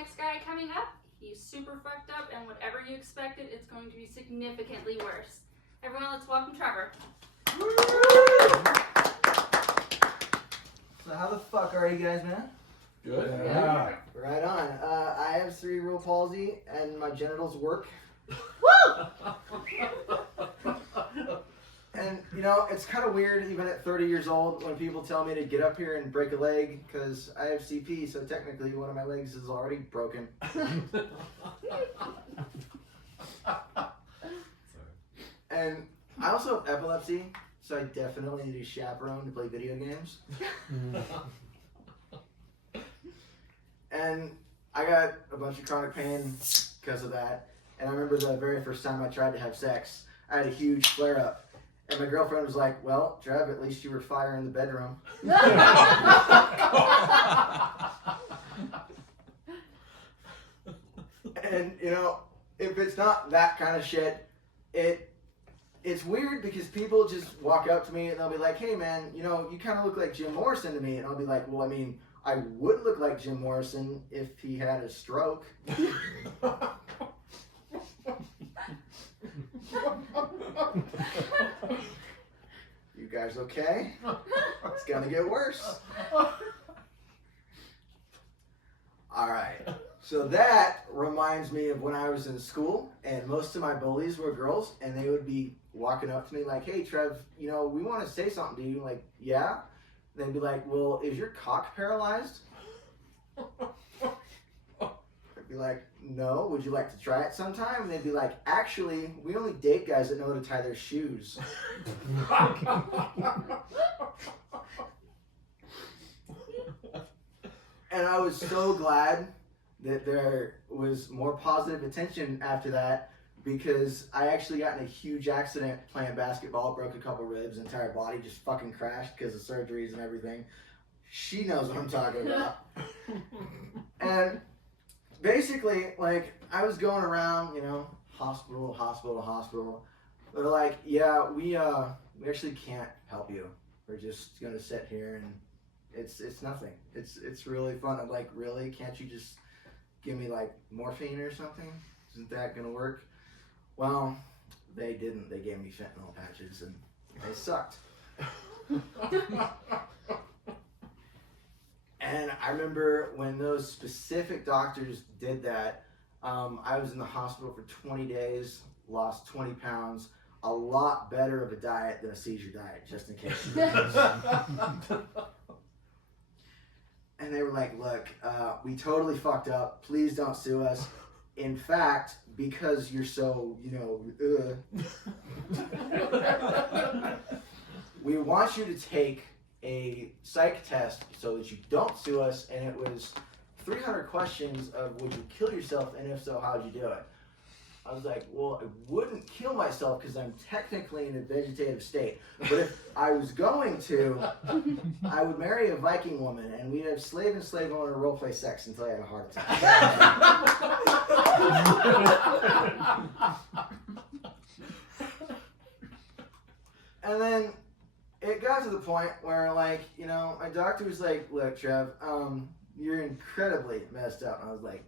next guy coming up, he's super fucked up, and whatever you expected, it's going to be significantly worse. Everyone, let's welcome Trevor. So how the fuck are you guys, man? Good. Yeah. Right on. I have cerebral palsy and my genitals work. Woo! And, you know, it's kind of weird even at 30 years old when people tell me to get up here and break a leg because I have CP, so technically one of my legs is already broken. And I also have epilepsy, so I definitely need a chaperone to play video games. And I got a bunch of chronic pain because of that. And I remember the very first time I tried to have sex, I had a huge flare-up. And my girlfriend was like, well, Trev, at least you were fire in the bedroom. And, you know, if it's not that kind of shit, it's weird because people just walk up to me and they'll be like, hey, man, you know, you kind of look like Jim Morrison to me. And I'll be like, well, I mean, I would look like Jim Morrison if he had a stroke. You guys okay? It's gonna get worse. Alright, so that reminds me of when I was in school and most of my bullies were girls and they would be walking up to me like, hey Trev, you know, we want to say something to you. Like, yeah? They'd be like, well, is your cock paralyzed? I'd be like, no, would you like to try it sometime? And they'd be like, actually, we only date guys that know how to tie their shoes. And I was so glad that there was more positive attention after that because I actually got in a huge accident playing basketball, broke a couple ribs, entire body just fucking crashed because of surgeries and everything. She knows what I'm talking about. And basically, like, I was going around, you know, hospital to hospital. They're like, yeah, we actually can't help you. We're just gonna sit here and it's nothing. It's really fun. I'm like, really? Can't you just give me like morphine or something? Isn't that gonna work? Well, they didn't. They gave me fentanyl patches and they sucked. And I remember when those specific doctors did that, I was in the hospital for 20 days, lost 20 pounds, a lot better of a diet than a seizure diet, just in case. And they were like, look, we totally fucked up. Please don't sue us. In fact, because you're so, you know, we want you to take a psych test so that you don't sue us. And it was 300 questions of would you kill yourself, and if so, how'd you do it? I was like, well, I wouldn't kill myself because I'm technically in a vegetative state. But if I was going to, I would marry a Viking woman and we'd have slave and slave owner role play sex until I had a heart attack. And then it got to the point where, like, you know, my doctor was like, look, Trev, you're incredibly messed up. And I was like,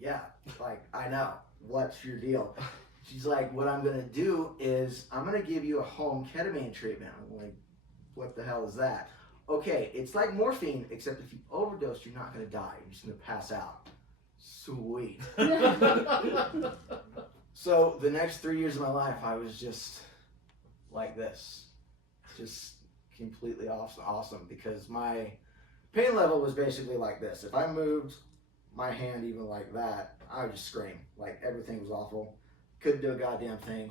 yeah, like, I know. What's your deal? She's like, what I'm going to do is I'm going to give you a home ketamine treatment. I'm like, what the hell is that? Okay, it's like morphine, except if you overdose, you're not going to die. You're just going to pass out. Sweet. So the next 3 years of my life, I was just like this. Just completely awesome because my pain level was basically like this. If I moved my hand even like that, I would just scream. Like, everything was awful. Couldn't do a goddamn thing.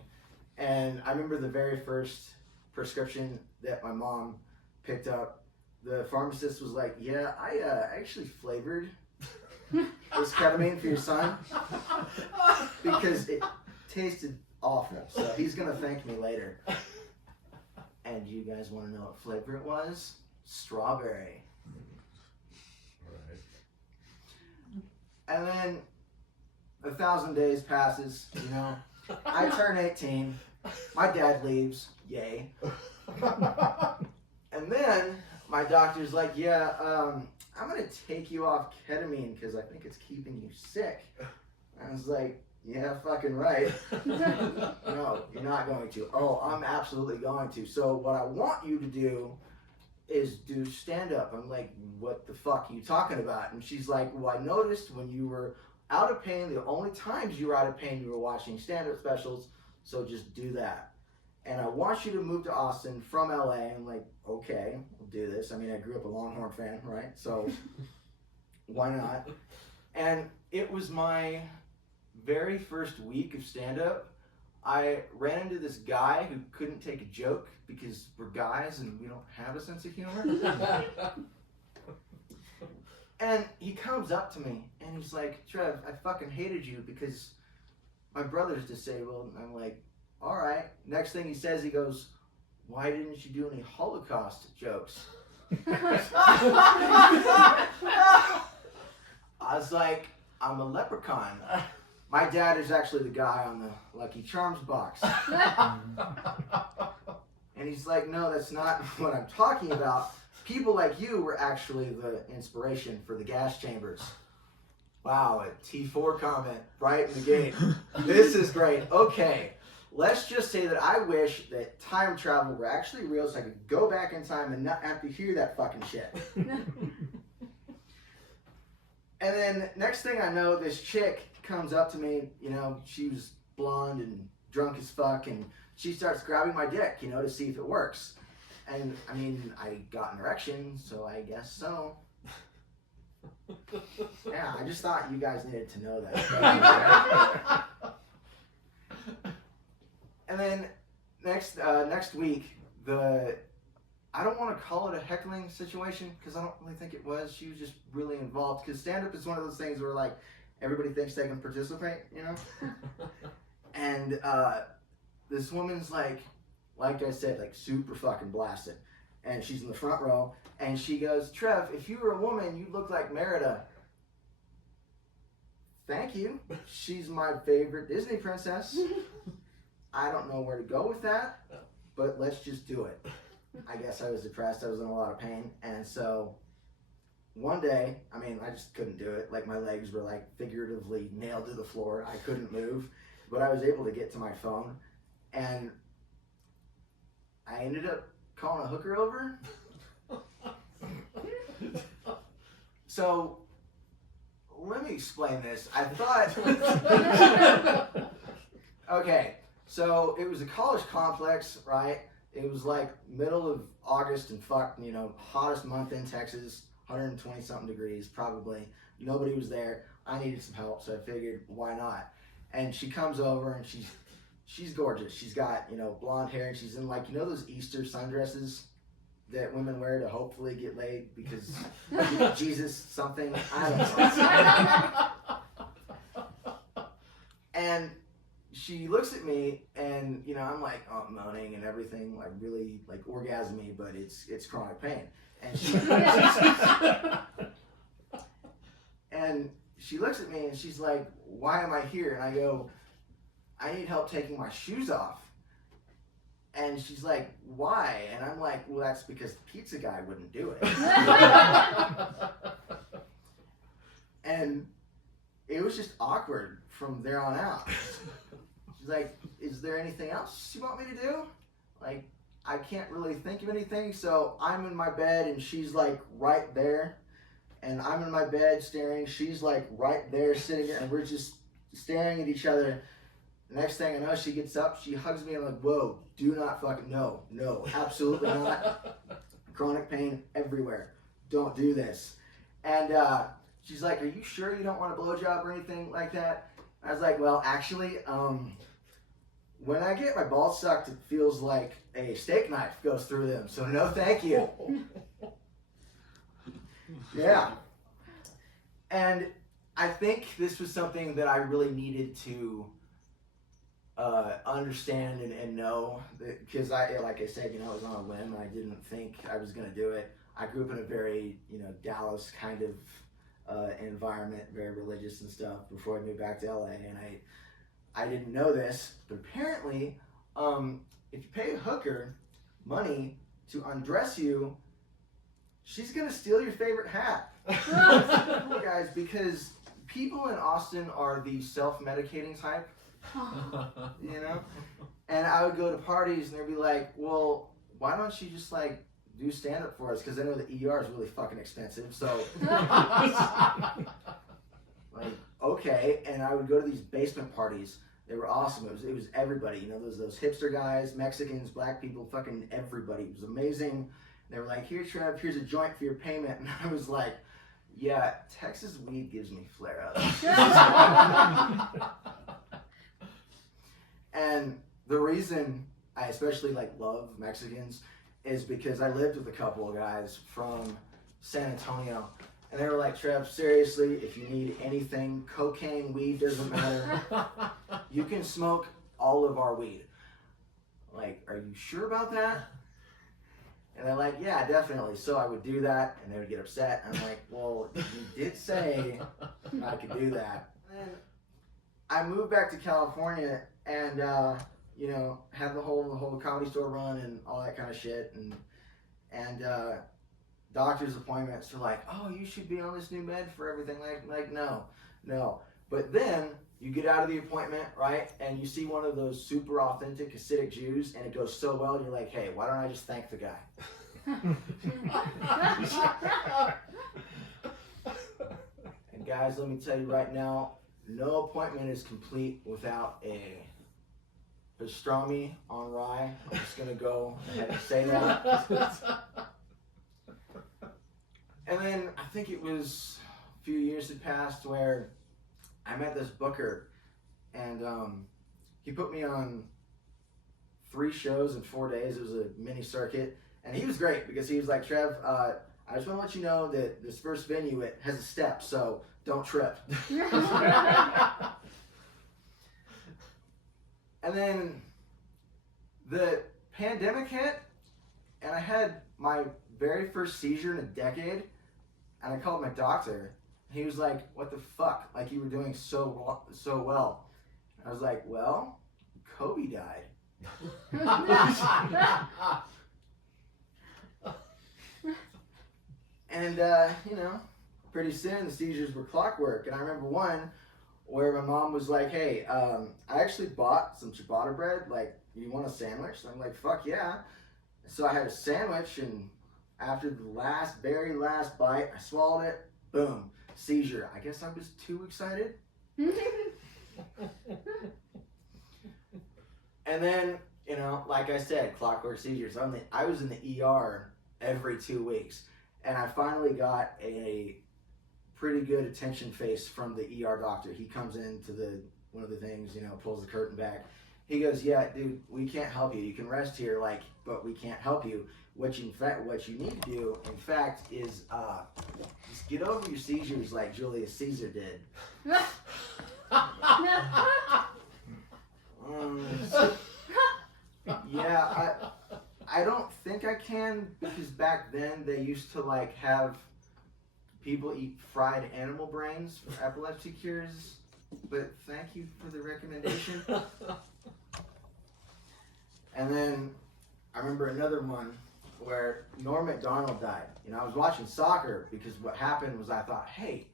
And I remember the very first prescription that my mom picked up, the pharmacist was like, yeah, I actually flavored this ketamine for your son because it tasted awful. So he's going to thank me later. And you guys want to know what flavor it was? Strawberry. And then 1,000 days passes, you know. I turn 18. My dad leaves. Yay. And then my doctor's like, yeah, I'm going to take you off ketamine because I think it's keeping you sick. I was like, yeah, fucking right. No, you're not going to. Oh, I'm absolutely going to. So what I want you to do is do stand-up. I'm like, what the fuck are you talking about? And she's like, well, I noticed when you were out of pain, the only times you were out of pain, you were watching stand-up specials, so just do that. And I want you to move to Austin from LA. I'm like, okay, we'll do this. I mean, I grew up a Longhorn fan, right? So why not? And it was my very first week of stand-up. I ran into this guy who couldn't take a joke because we're guys and we don't have a sense of humor. And he comes up to me and he's like, Trev, I fucking hated you because my brother's disabled. And I'm like, all right. Next thing he says, he goes, why didn't you do any Holocaust jokes? I was like, I'm a leprechaun. My dad is actually the guy on the Lucky Charms box. And he's like, no, that's not what I'm talking about. People like you were actually the inspiration for the gas chambers. Wow, a T4 comment right in the gate. This is great. Okay, let's just say that I wish that time travel were actually real so I could go back in time and not have to hear that fucking shit. And then next thing I know, this chick comes up to me, you know, she was blonde and drunk as fuck, and she starts grabbing my dick, you know, to see if it works. And I mean, I got an erection, so I guess so. Yeah, I just thought you guys needed to know that. And then next week, I don't want to call it a heckling situation because I don't really think it was. She was just really involved because stand-up is one of those things where like everybody thinks they can participate, you know? And this woman's like I said, like super fucking blasted. And she's in the front row and she goes, Trev, if you were a woman, you'd look like Merida. Thank you. She's my favorite Disney princess. I don't know where to go with that, but let's just do it. I guess I was depressed. I was in a lot of pain. And so one day, I mean, I just couldn't do it. Like my legs were like figuratively nailed to the floor. I couldn't move, but I was able to get to my phone and I ended up calling a hooker over. So let me explain this. I thought, okay, so it was a college complex, right? It was like middle of August and you know, hottest month in Texas, 120 something degrees probably. Nobody was there. I needed some help, so I figured why not? And she comes over and she's gorgeous. She's got, you know, blonde hair and she's in like, you know those Easter sundresses that women wear to hopefully get laid because Jesus something, I don't know. And she looks at me and, you know, I'm like, oh, moaning and everything, like really like orgasmy, but it's chronic pain. And and she looks at me and she's like, why am I here? And I go, I need help taking my shoes off. And she's like, why? And I'm like, well, that's because the pizza guy wouldn't do it. And it was just awkward from there on out. She's like, is there anything else you want me to do? Like, I can't really think of anything. So I'm in my bed and she's like right there. And I'm in my bed staring. She's like right there sitting there and we're just staring at each other. Next thing I know, she gets up, she hugs me, I'm like, whoa, do not fucking, no, absolutely not. Chronic pain everywhere. Don't do this. And she's like, are you sure you don't want a blowjob or anything like that? I was like, well, actually, when I get my balls sucked, it feels like a steak knife goes through them, so no thank you. Yeah. And I think this was something that I really needed to understand and know, because like I said, you know, I was on a whim and I didn't think I was going to do it. I grew up in a very, you know, Dallas kind of environment, very religious and stuff before I moved back to LA, and I didn't know this, but apparently if you pay a hooker money to undress you, she's gonna steal your favorite hat. Cool, guys, because people in Austin are the self-medicating type, you know? And I would go to parties and they'd be like, well, why don't you just like do stand-up for us? Because I know the ER is really fucking expensive, so like, okay. And I would go to these basement parties. They were awesome. It was everybody, you know, those hipster guys, Mexicans, black people, fucking everybody. It was amazing. They were like, here, Trev, here's a joint for your payment. And I was like, yeah, Texas weed gives me flare-ups. And the reason I especially like love Mexicans is because I lived with a couple of guys from San Antonio. And they were like, Trev, seriously, if you need anything, cocaine, weed, doesn't matter. You can smoke all of our weed. Like, are you sure about that? And they're like, yeah, definitely. So I would do that, and they would get upset. And I'm like, well, you did say I could do that. And then I moved back to California and, you know, had the whole comedy store run and all that kind of shit. And doctor's appointments are like, oh, you should be on this new med for everything. Like no. But then you get out of the appointment, right? And you see one of those super authentic Hasidic Jews and it goes so well, and you're like, hey, why don't I just thank the guy? And guys, let me tell you right now, no appointment is complete without a pastrami on rye. I'm just gonna go ahead and say that. And then I think it was a few years had passed where I met this booker, and he put me on 3 shows in 4 days. It was a mini circuit, and he was great because he was like, Trev, I just want to let you know that this first venue, it has a step, so don't trip. And then the pandemic hit, and I had my very first seizure in a decade, and I called my doctor. He was like, what the fuck? Like, you were doing so well. I was like, well, Kobe died. And, you know, pretty soon the seizures were clockwork. And I remember one where my mom was like, hey, I actually bought some ciabatta bread. Like, you want a sandwich? And I'm like, fuck yeah. So I had a sandwich, and after the very last bite, I swallowed it. Boom. Seizure. I guess I was too excited. And then, you know, like I said, clockwork seizures. I was in the ER every 2 weeks, and I finally got a pretty good attention face from the ER doctor. He comes into one of the things, you know, pulls the curtain back. He goes, yeah, dude, we can't help you. You can rest here, like, but we can't help you. What you need to do, in fact, is just get over your seizures like Julius Caesar did. Yeah, I don't think I can, because back then they used to like have people eat fried animal brains for epilepsy cures. But thank you for the recommendation. And then I remember another one where Norm Macdonald died. You know, I was watching soccer because what happened was I thought, hey,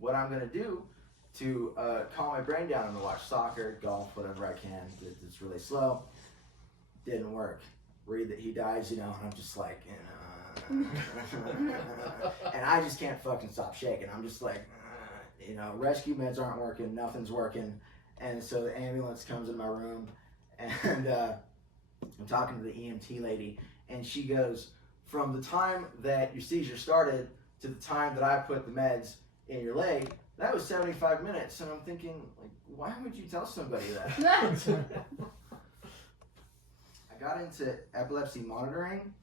what I'm gonna do to calm my brain down, I'm gonna watch soccer, golf, whatever I can. It's really slow. Didn't work. Read that he dies, you know, and I'm just like, and I just can't fucking stop shaking. I'm just like, you know, rescue meds aren't working, nothing's working. And so the ambulance comes in my room, and I'm talking to the EMT lady, and she goes, from the time that your seizure started to the time that I put the meds in your leg, that was 75 minutes. And I'm thinking, like, why would you tell somebody that? I got into epilepsy monitoring,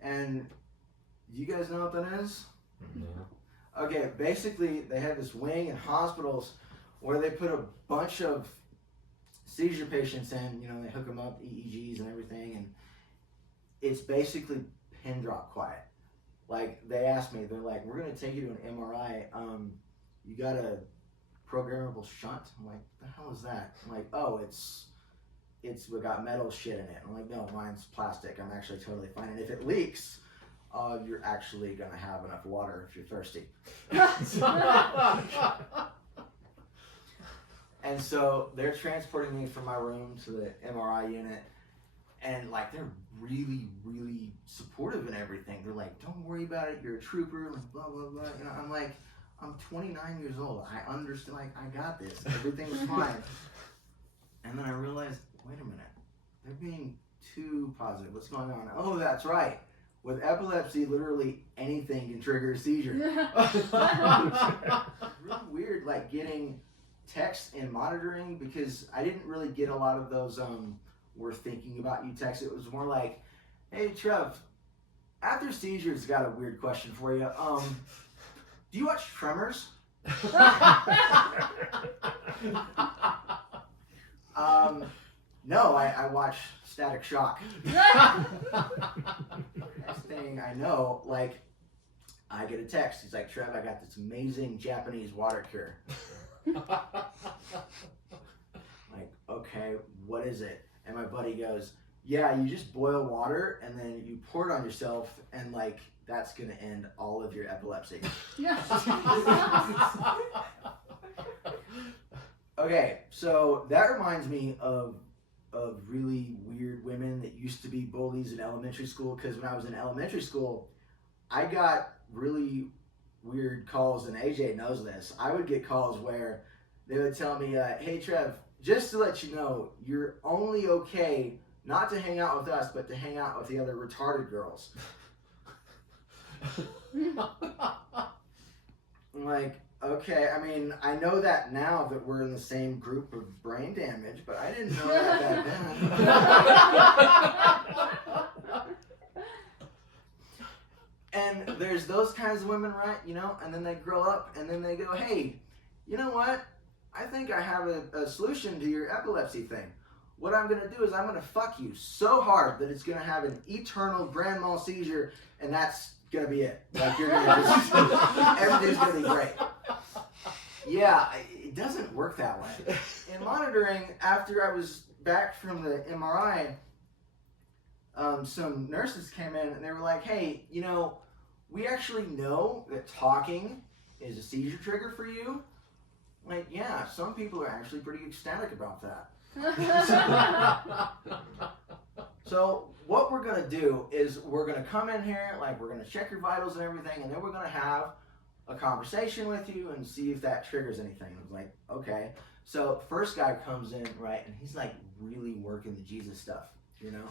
and do you guys know what that is? No. Okay, basically they have this wing in hospitals where they put a bunch of seizure patients in, you know, they hook them up, EEGs and everything, and it's basically pin drop quiet. Like, they asked me, they're like, we're going to take you to an MRI. You got a programmable shunt? I'm like, the hell is that? I'm like, oh, we got metal shit in it. I'm like, no, mine's plastic. I'm actually totally fine. And if it leaks, you're actually gonna have enough water if you're thirsty. And so they're transporting me from my room to the MRI unit, and like they're really, really supportive and everything. They're like, "Don't worry about it. You're a trooper." Like blah blah blah. You know, I'm like, I'm 29 years old. I understand. Like I got this. Everything's fine. And then I realized, wait a minute, they're being too positive. What's going on? Oh, that's right. With epilepsy, literally anything can trigger a seizure. It's really weird, like getting texts and monitoring, because I didn't really get a lot of those we're thinking about you texts. It was more like, hey Trev, after seizures, got a weird question for you. Do you watch Tremors? No, I watch Static Shock. Next thing I know, like, I get a text. He's like, Trev, I got this amazing Japanese water cure. Like, okay, what is it? And my buddy goes, yeah, you just boil water and then you pour it on yourself, and like, that's gonna end all of your epilepsy. Okay, so that reminds me of really weird women that used to be bullies in elementary school, because when I was in elementary school, I got really weird calls, and AJ knows this. I would get calls where they would tell me, hey Trev, just to let you know, you're only okay not to hang out with us, but to hang out with the other retarded girls. I'm like, okay, I mean, I know that now that we're in the same group of brain damage, but I didn't know that back then. And there's those kinds of women, right? You know, and then they grow up and then they go, hey, you know what? I think I have a solution to your epilepsy thing. What I'm going to do is I'm going to fuck you so hard that it's going to have an eternal grand mal seizure, and that's going to be it. Like, you're going to just, everything's going to be great. Yeah, it doesn't work that way. In monitoring, after I was back from the MRI, some nurses came in and they were like, hey, you know, we actually know that talking is a seizure trigger for you. Like, yeah, some people are actually pretty ecstatic about that. So what we're going to do is we're going to come in here, like we're going to check your vitals and everything, and then we're going to have a conversation with you and see if that triggers anything. I was like, okay. So first guy comes in, right, and he's like really working the Jesus stuff, you know?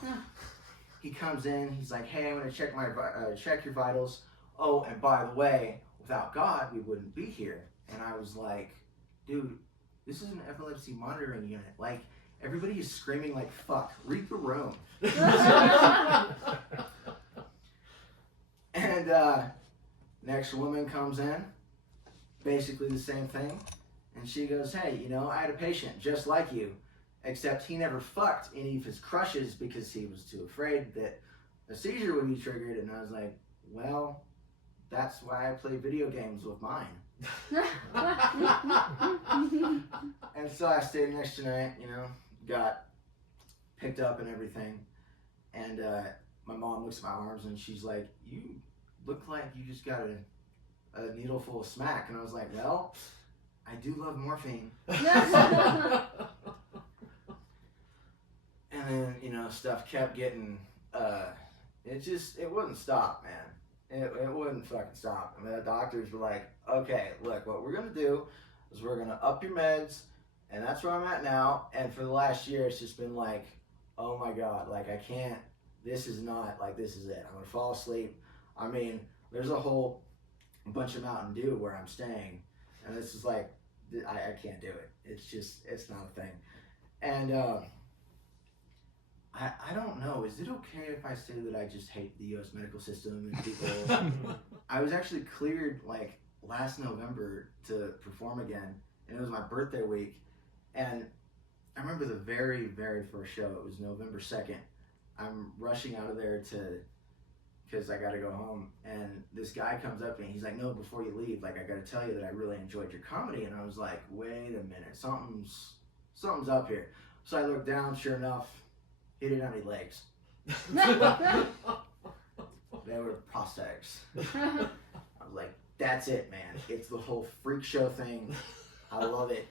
He comes in, he's like, hey, I'm going to check check your vitals. Oh, and by the way, without God, we wouldn't be here. And I was like, dude, this is an epilepsy monitoring unit. Like, everybody is screaming like, fuck, read the room. And next woman comes in, basically the same thing. And she goes, hey, you know, I had a patient just like you, except he never fucked any of his crushes because he was too afraid that a seizure would be triggered. And I was like, well, that's why I play video games with mine. And so I stayed an extra night, you know, got picked up and everything. And my mom looks at my arms and she's like, you look like you just got a needle full of smack. And I was like, well, I do love morphine. And then, you know, stuff kept getting, it wouldn't stop, man. It wouldn't fucking stop. I mean, the doctors were like, okay, look, what we're going to do is we're going to up your meds, and that's where I'm at now. And for the last year, it's just been like, oh my God, like I can't, this is not, like this is it. I'm going to fall asleep. I mean, there's a whole bunch of Mountain Dew where I'm staying, and this is like, I can't do it. It's just, it's not a thing. And I don't know. Is it okay if I say that I just hate the U.S. medical system and people? I was actually cleared like last November to perform again, and it was my birthday week. And I remember the very, very first show. It was November 2nd. I'm rushing out of there because I got to go home. And this guy comes up to me. He's like, no, before you leave, like I got to tell you that I really enjoyed your comedy. And I was like, wait a minute, something's up here. So I looked down. Sure enough, he didn't have any legs. they were prosthetics. I was like, that's it, man. It's the whole freak show thing. I love it.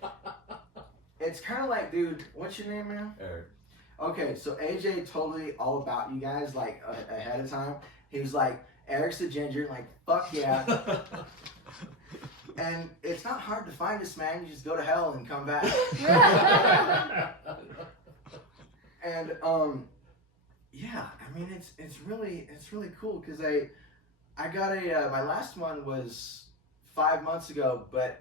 It's kind of like, dude, what's your name, man? Eric. Okay, so AJ told me all about you guys, like, ahead of time. He was like, Eric's the ginger, like, fuck yeah. And it's not hard to find us, man. You just go to hell and come back. And, yeah, I mean, it's really cool, because I got my last one was 5 months ago, but,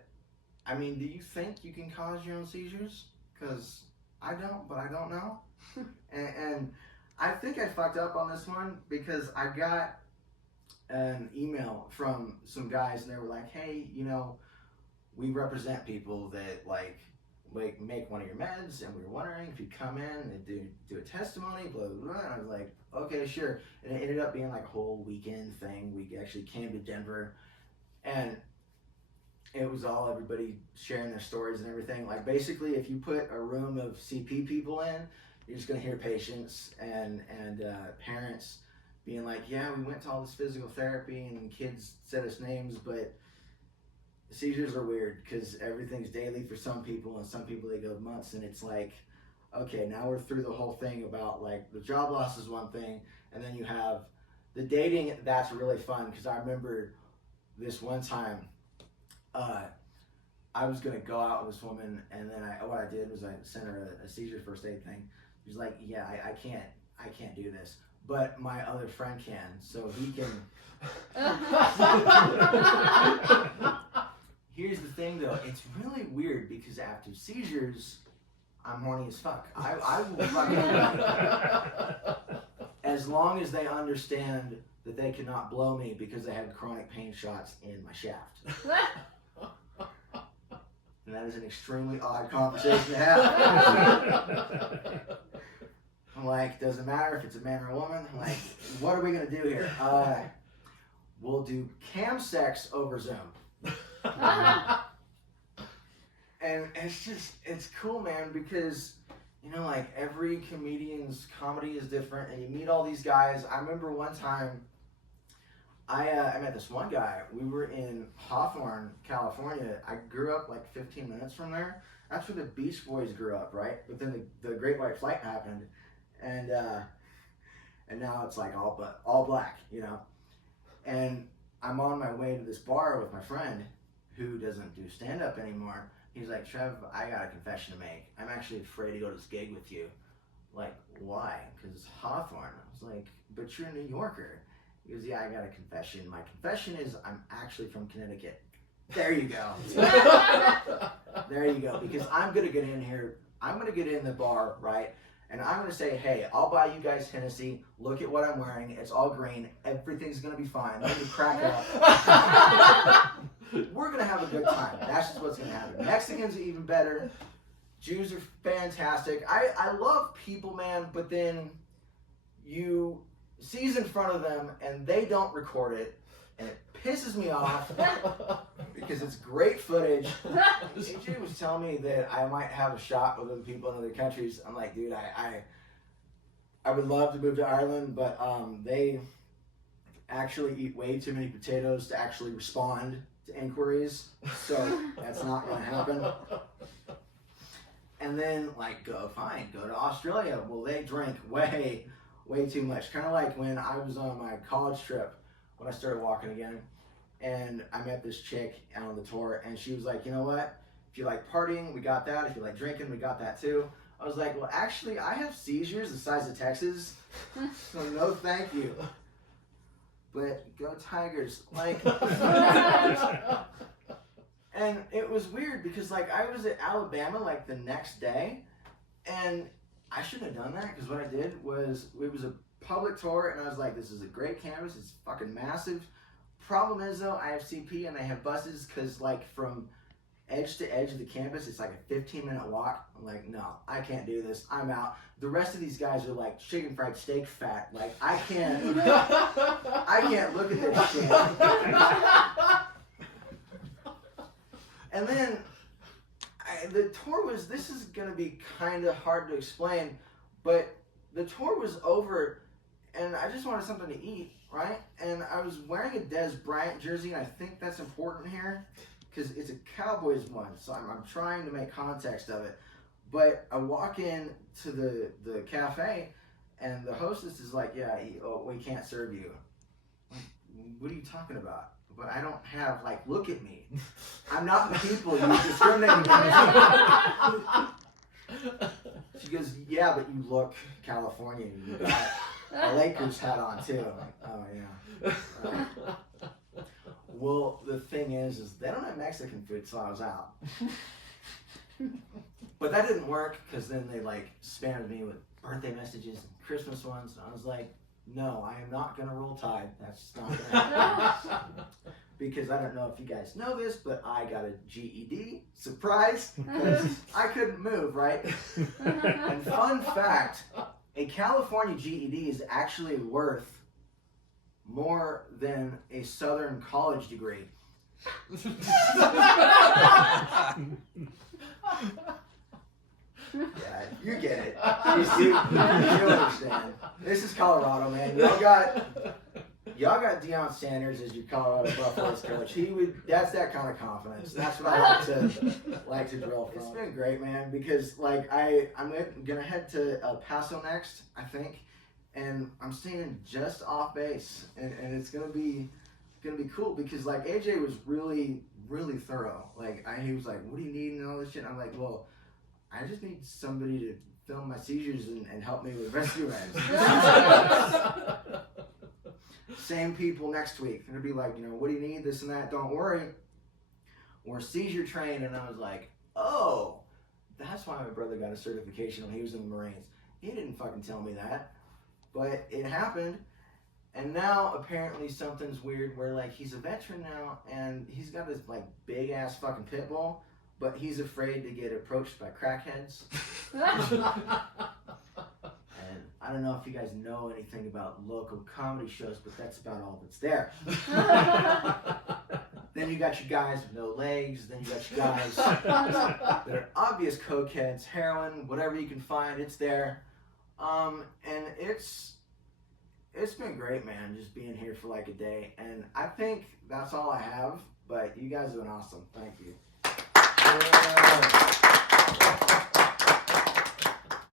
I mean, do you think you can cause your own seizures? Because I don't, but I don't know. And I think I fucked up on this one, because I got an email from some guys, and they were like, hey, you know, we represent people that like make one of your meds, and we were wondering if you come in and do a testimony, blah, blah, blah. And I was like, okay, sure. And it ended up being like a whole weekend thing. We actually came to Denver, and it was all everybody sharing their stories and everything. Like, basically, if you put a room of CP people in, you're just gonna hear patients and parents being like, yeah, we went to all this physical therapy, and kids said us names, but seizures are weird, because everything's daily for some people, and some people they go months, and it's like, okay, now we're through the whole thing about, like, the job loss is one thing, and then you have the dating. That's really fun, because I remember this one time, I was gonna go out with this woman, and then what I did was I sent her a seizure first aid thing. She's like, yeah, I can't do this, but my other friend can, so he can. Here's the thing, though. It's really weird, because after seizures, I'm horny as fuck. I will fucking, as long as they understand that they cannot blow me because they had chronic pain shots in my shaft. And that is an extremely odd conversation to have. I'm like, doesn't matter if it's a man or a woman. I'm like, what are we gonna do here? We'll do cam sex over Zoom. And it's cool, man, because, you know, like, every comedian's comedy is different, and you meet all these guys. I remember one time I met this one guy. We were in Hawthorne, California. I grew up like 15 minutes from there. That's where the Beach Boys grew up, right? But then the Great White Flight happened, and now it's like all black, you know. And I'm on my way to this bar with my friend who doesn't do stand-up anymore. He's like, Trev, I got a confession to make. I'm actually afraid to go to this gig with you. Like, why? Because it's Hawthorne. I was like, but you're a New Yorker. He goes, yeah, I got a confession. My confession is I'm actually from Connecticut. There you go. There you go. Because I'm going to get in here. I'm going to get in the bar, right? And I'm going to say, hey, I'll buy you guys Hennessy. Look at what I'm wearing. It's all green. Everything's going to be fine. Let me crack up. We're going to have a good time. That's just what's going to happen. Mexicans are even better. Jews are fantastic. I love people, man, but then you seize in front of them and they don't record it, and it pisses me off because it's great footage. AJ was telling me that I might have a shot with other people in other countries. I'm like, dude, I would love to move to Ireland, but they actually eat way too many potatoes to actually respond to inquiries, so that's not going to happen. And then, like, go to Australia. Well, they drink way too much. Kind of like when I was on my college trip when I started walking again, and I met this chick out on the tour, and she was like, you know what? If you like partying, we got that. If you like drinking, we got that too. I was like, well, actually, I have seizures the size of Texas, so no thank you. But go Tigers. Like, and it was weird because, like, I was at Alabama, like, the next day, and I shouldn't have done that, because what I did was, it was a public tour, and I was like, this is a great campus, it's fucking massive. Problem is, though, I have CP, and they have buses, because, like, from edge to edge of the campus, it's like a 15-minute walk. I'm like, no, I can't do this, I'm out. The rest of these guys are, like, chicken fried steak fat. Like, I can't look at this shit. And then, the tour was, this is going to be kind of hard to explain, but the tour was over, and I just wanted something to eat. right? And I was wearing a Des Bryant jersey, and I think that's important here because it's a Cowboys one, so I'm trying to make context of it. But I walk in to the cafe, and the hostess is like, yeah, we can't serve you. Like, what are you talking about? But I don't have, like, look at me. I'm not the people you discriminate against. She goes, yeah, but you look Californian. You got a Lakers hat on, too. I'm like, oh, yeah. Well, the thing is they don't have Mexican food, so I was out. But that didn't work because then they like spammed me with birthday messages and Christmas ones. And I was like, no, I am not going to roll Tide. That's just not going to happen. Because I don't know if you guys know this, but I got a GED. Surprise! Because I couldn't move, right? And fun fact, a California GED is actually worth more than a Southern college degree. Yeah, you get it. You understand. This is Colorado, man. Y'all got Deion Sanders as your Colorado Buffaloes coach. That's that kind of confidence. That's what I like to drill from. It's been great, man, because like I'm gonna head to El Paso next, I think, and I'm staying just off base, and it's gonna be cool because like AJ was really thorough. Like he was like, what do you need and all this shit. And I'm like, well, I just need somebody to film my seizures and help me with rescue ends. Same people next week. They're gonna be like, what do you need? This and that. Don't worry. We're seizure trained. And I was like, oh, that's why my brother got a certification when he was in the Marines. He didn't fucking tell me that. But it happened. And now apparently something's weird where like he's a veteran now and he's got this like big ass fucking pit bull, but he's afraid to get approached by crackheads. And I don't know if you guys know anything about local comedy shows, but that's about all that's there. Then you got your guys with no legs. Then you got your guys that are obvious cokeheads, heroin, whatever you can find, it's there. And it's been great, man, just being here for like a day. And I think that's all I have, but you guys have been awesome. Thank you. Yeah.